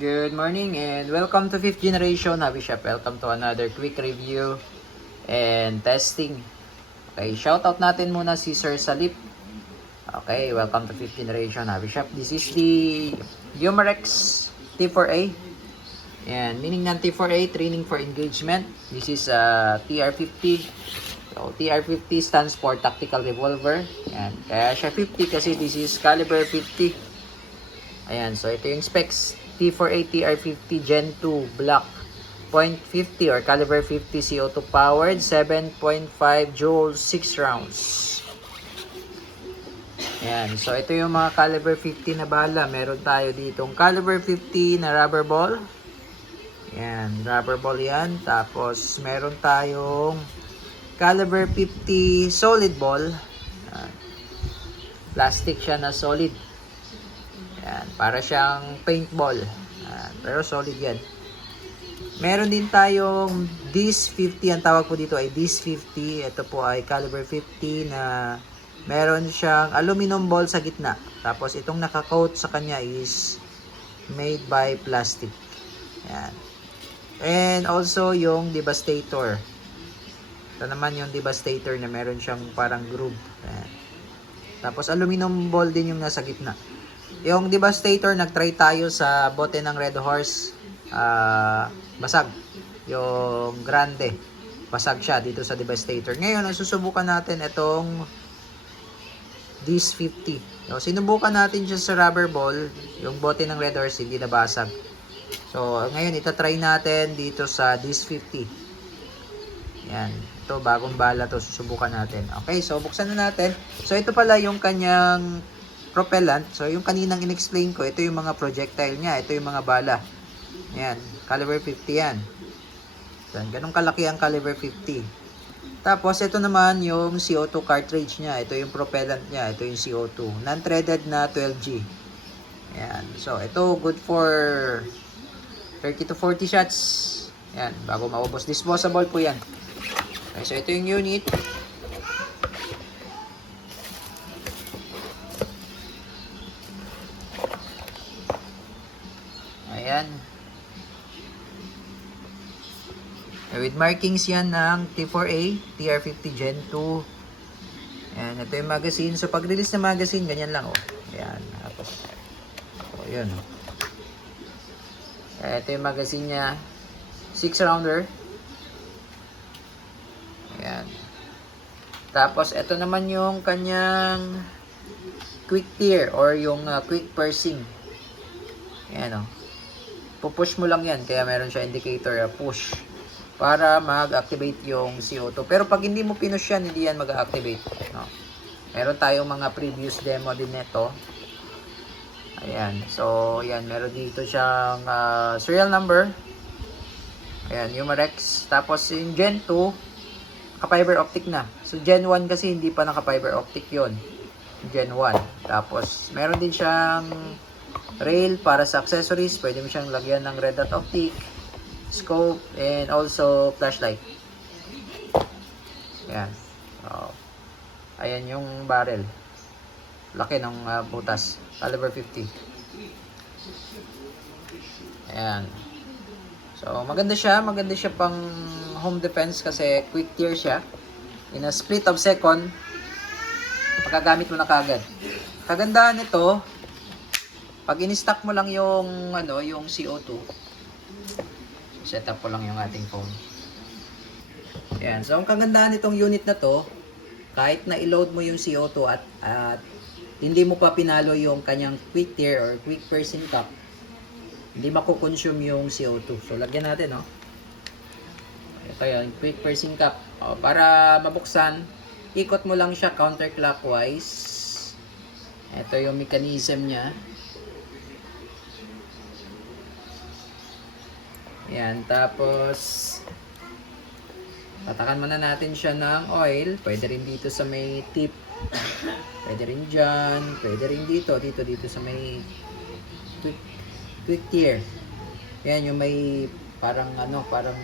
Good morning and welcome to 5th generation Hobby Shop. Welcome to another quick review and testing. Okay, shoutout natin muna si Sir Salip. Okay, welcome to 5th generation Hobby Shop. This is the Umarex T4A. And meaning ng T4A, training for engagement. This is TR50. So, TR50 stands for Tactical Revolver. Yan. Kaya siya 50 kasi this is caliber 50. Ayan, so ito yung specs. T4A TR50 Gen 2 Black .50 or caliber 50 CO2 powered 7.5 joules 6 rounds. Ayan, so ito yung mga caliber 50 na bala. Meron tayo ditong caliber 50 na rubber ball. Ayan, rubber ball yan. Tapos meron tayong caliber 50 solid ball. Ayan. Plastic siya na solid. Ayan, para siyang paintball. Ayan, pero solid yan. Meron din tayong Dis 50. Ang tawag po dito ay Dis 50. Ito po ay caliber 50 na meron siyang aluminum ball sa gitna. Tapos itong naka-coat sa kanya is made by plastic. Ayan. And also yung Devastator. Ito naman yung Devastator na meron siyang parang groove. Ayan. Tapos aluminum ball din yung nasa gitna. Yung Devastator, nagtry tayo sa bote ng Red Horse. Basag. Yung grande. Basag siya dito sa Devastator. Ngayon, ang susubukan natin itong Dis 50. So, sinubukan natin siya sa rubber ball. Yung bote ng Red Horse, hindi nabasag. So, ngayon, itatry natin dito sa Dis 50. Yan. Ito, bagong bala to. Susubukan natin. Okay, so buksan na natin. So, ito pala yung kanyang propellant. So, yung kaninang in-explain ko, ito yung mga projectile niya. Ito yung mga bala. Yan. Caliber 50 yan. Yan. Ganun kalaki ang caliber 50. Tapos, ito naman yung CO2 cartridge niya. Ito yung propellant niya. Ito yung CO2. Non-threaded na 12G. Yan. So, ito good for 30 to 40 shots. Yan. Bago maubos. Disposable po yan. Okay, so, ito yung unit. Ayan. With markings yan ng T4A, TR50 Gen 2. Ayan, ito yung magazine. So, pag-release ng magazine, ganyan lang, oh. Ayan, tapos, oh, yun, oh. Ito yung magazine niya. 6-rounder. Ayan. Tapos, ito naman yung kanyang quick tear or yung quick pursing. Ayan, oh. Pupush mo lang yan, kaya meron siya indicator push para mag-activate yung CO2. Pero pag hindi mo pinush yan, hindi yan mag-activate. No? Meron tayong mga previous demo din nito. Ayan. So, ayan. Meron dito siyang serial number. Ayan. Umarex. Tapos, yung Gen 2, naka-fiber optic na. So, Gen 1 kasi hindi pa naka-fiber optic yon. Gen 1. Tapos, meron din siyang rail para sa accessories. Pwede mo siyang lagyan ng red dot optic, scope, and also flashlight. Ayan. So, ayan yung barrel. Laki ng butas. Caliber 50. Ayan. So, maganda siya. Maganda siya pang home defense kasi quick tear siya. In a split of second, pagkagamit mo na kagad. Kagandahan nito, pag in-stock mo lang yung yung CO2, set up ko lang yung ating phone. Ayan. So, ang kagandahan nitong unit na to, kahit na i-load mo yung CO2 at hindi mo pa pinalo yung kanyang quick tear or quick pursing cap, hindi makukonsume yung CO2. So, lagyan natin, no? Ito yun, quick pursing cap. O, para mabuksan, ikot mo lang siya counterclockwise. Ito yung mechanism niya. Yan, tapos patakan muna natin siya ng oil. Pwede rin dito sa may tip. Pwede rin dyan. Pwede rin dito sa may quick tear. Yan, yung may parang parang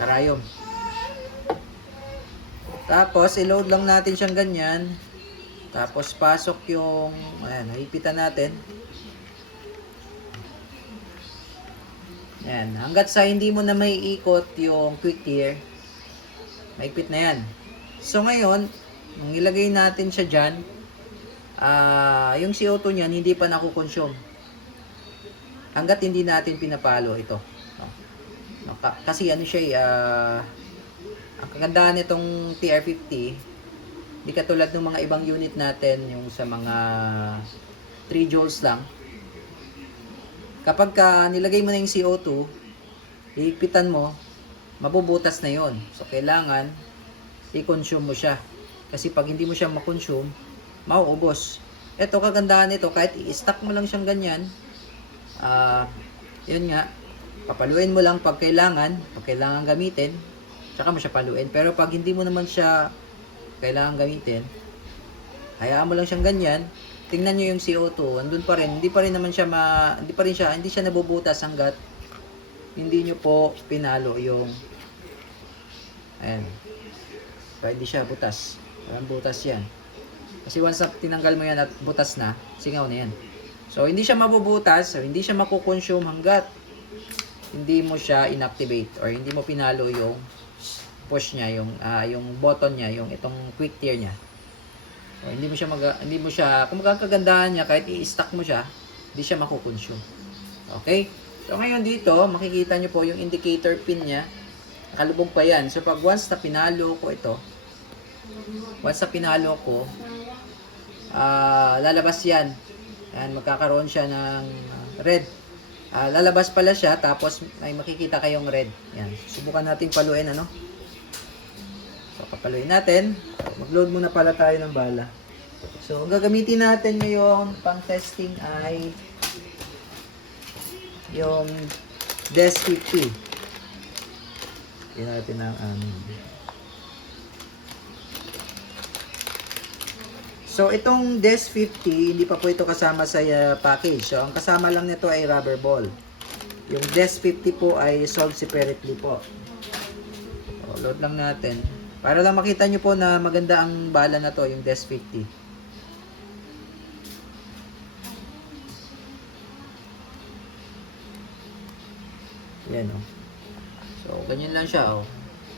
karayom. Tapos, i-load lang natin siyang ganyan. Tapos, pasok yung, ayan, nahipitan natin. Yan. Hanggat sa hindi mo na may ikot yung quick tear, maigpit na yan. So ngayon, nung ilagay natin siya dyan, yung CO2 niyan hindi pa nakukonsume. Hanggat hindi natin pinapalo ito. No? Kasi ano siya, ang kagandahan nitong TR50, di katulad ng mga ibang unit natin, yung sa mga 3 joules lang. Kapag nilagay mo na yung CO2, hihigpitan mo, mabubutas na yon. So, kailangan i-consume mo siya. Kasi pag hindi mo siya ma-consume, mauubos. Ito, kagandahan nito, kahit i-stack mo lang siyang ganyan, yun nga, papaluin mo lang pag kailangan gamitin, tsaka mo siya paluin. Pero pag hindi mo naman siya kailangan gamitin, hayaan mo lang siyang ganyan. Tingnan nyo yung CO2, andun pa rin, hindi siya nabubutas hanggat hindi nyo po pinalo yung, ayan, so hindi siya butas, walang butas yan. Kasi once na tinanggal mo yan at butas na, singaw na yan. So hindi siya mabubutas, so hindi siya makukonsume hanggat hindi mo siya inactivate or hindi mo pinalo yung push niya, yung button niya, yung itong quick tear niya. So, hindi mo siya, kung magkakagandahan niya, kahit i-stack mo siya, hindi siya makukonsume. Okay? So, ngayon dito, makikita nyo po yung indicator pin niya. Nakalubog pa yan. So, pag once na pinalo ko ito, lalabas yan. Yan, magkakaroon siya ng red. Lalabas pala siya, tapos may makikita kayong red. Yan. Subukan natin paluin, ano? So, papaluin natin. Mag-load muna pala tayo ng bala. So, ang gagamitin natin ngayon pang testing ay yung DES50. Yan natin ang So, itong DES50, hindi pa po ito kasama sa package. So, ang kasama lang nito ay rubber ball. Yung DES50 po ay sold separately po. So, load lang natin. Para lang makita nyo po na maganda ang bala na to, yung DES50. Yan o. So, ganyan lang siya o.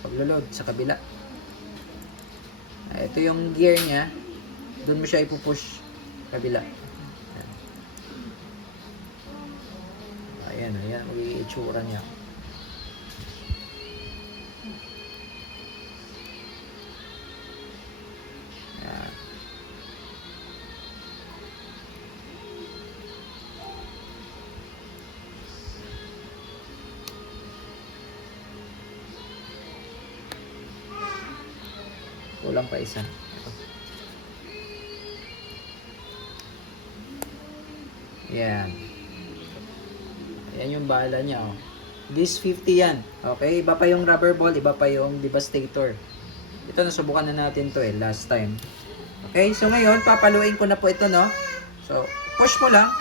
Pag-load sa kabila. Ito yung gear niya. Doon mo siya ipupush kabila. Ayan. Ayan. Magiging itsura niya. Ayan. Kulang pa isa. Yan. Yan yung bala niya. Oh. This 50 yan. Okay? Iba pa yung rubber ball. Iba pa yung Devastator. Ito, nasubukan na natin to last time. Okay? So, ngayon, papaluin ko na po ito, no? So, push mo lang.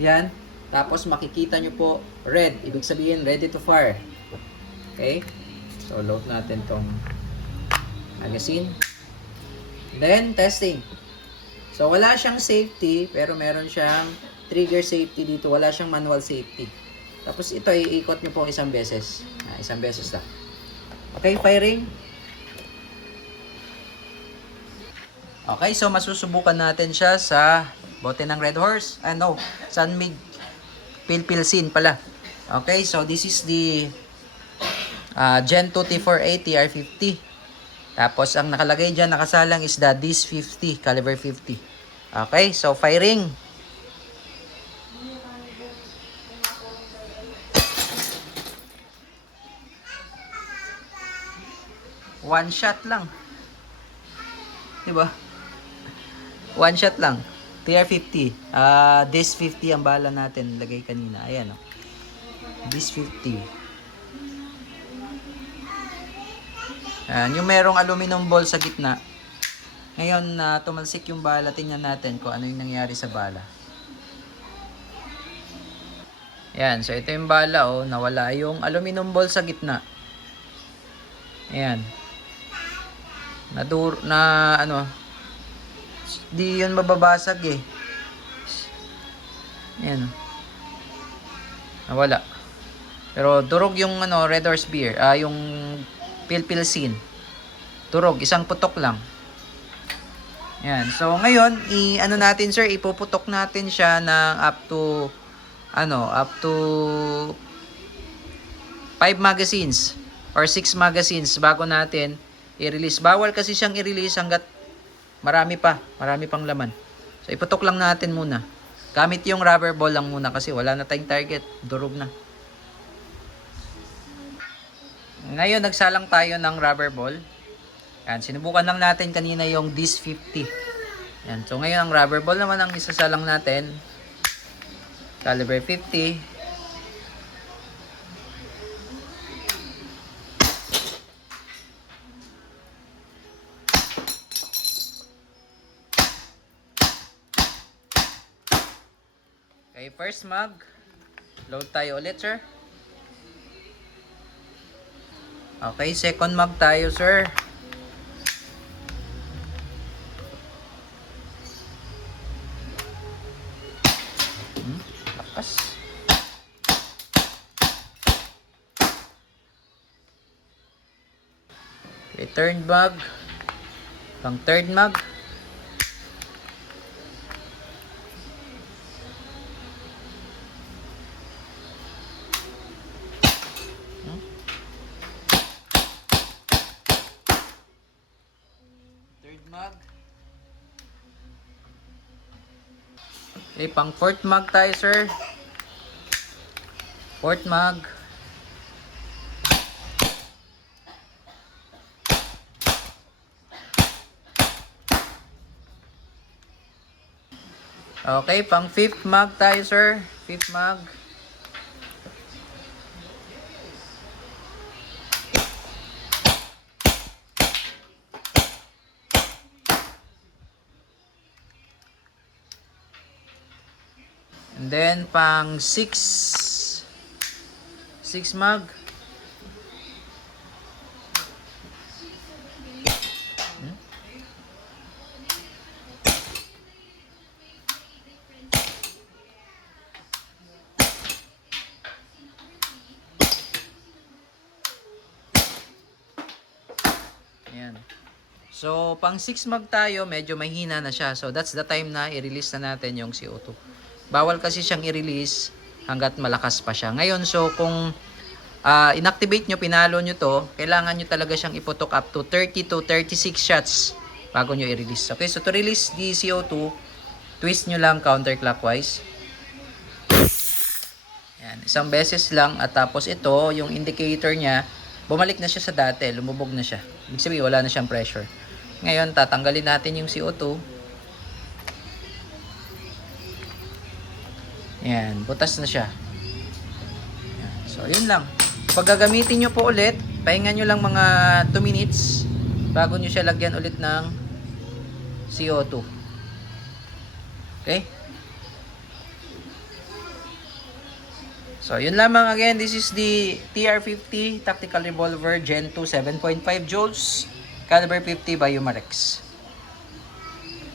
Yan. Tapos, makikita nyo po, red. Ibig sabihin, ready to fire. Okay? So, load natin tong magazine. Then, testing. So, wala siyang safety, pero meron siyang trigger safety dito. Wala siyang manual safety. Tapos, ito ay iikot nyo po isang beses. Isang beses lang. Okay, firing. Okay, so masusubukan natin siya sa bote ng Red Horse. Sunmig Pilpilsin pala. Okay, so this is the Gen 2 T4A TR50. Tapos, ang nakalagay dyan, nakasalang is the DES50, caliber 50. Okay, so firing. One shot lang. Diba? One shot lang. TR50. DES50 ang bala natin. Lagay kanina. Ayan, oh. DES50. Yung merong aluminum ball sa gitna. Ngayon, tumalsik yung bala. Tingnan natin kung ano yung nangyari sa bala. Ayan, so ito yung bala, oh. Nawala yung aluminum ball sa gitna. Ayan. Di yun mababasag eh. Ayan. Nawala. Pero durog yung Red Horse Beer. Yung Pilpilsin. Durog. Isang putok lang. Yan. So, ngayon, natin sir, ipuputok natin siya ng up to 5 magazines or 6 magazines bago natin i-release. Bawal kasi siyang i-release hanggat marami pang laman. So, iputok lang natin muna. Gamit yung rubber ball lang muna kasi wala na tayong target. Durog na. Ngayon, nagsalang tayo ng rubber ball. Yan, sinubukan lang natin kanina yung Dis 50. Yan, so ngayon ang rubber ball naman ang isasalang natin. Caliber 50. Okay, first mag. Load tayo ulit, sir. Okay, second mag tayo, sir. Lakas. Okay, third mag. Pang third mag. Third mag. Okay, pang fourth mag tayo, sir. Fourth mag. Okay, pang fifth mag tayo, sir. Fifth mag. And then pang 6 mag. Ayan. So, pang 6 mag tayo, medyo mahina na siya. So, that's the time na i-release na natin yung CO2. Bawal kasi siyang i-release hanggat malakas pa siya. Ngayon, so kung inactivate nyo, pinalo nyo to, kailangan nyo talaga siyang iputok up to 30 to 36 shots bago nyo i-release. Okay, so to release the CO2, twist nyo lang counterclockwise. Yan, isang beses lang at tapos ito, yung indicator niya, bumalik na siya sa dati, lumubog na siya. Ibig sabihin, wala na siyang pressure. Ngayon, tatanggalin natin yung CO2. Yan, butas na siya. Yan. So, yun lang. Pag gagamitin nyo po ulit, pahinga nyo lang mga 2 minutes bago nyo siya lagyan ulit ng CO2. Okay? So, yun lamang again. This is the TR50 Tactical Revolver Gen 2 7.5 joules, caliber 50 by Umarex.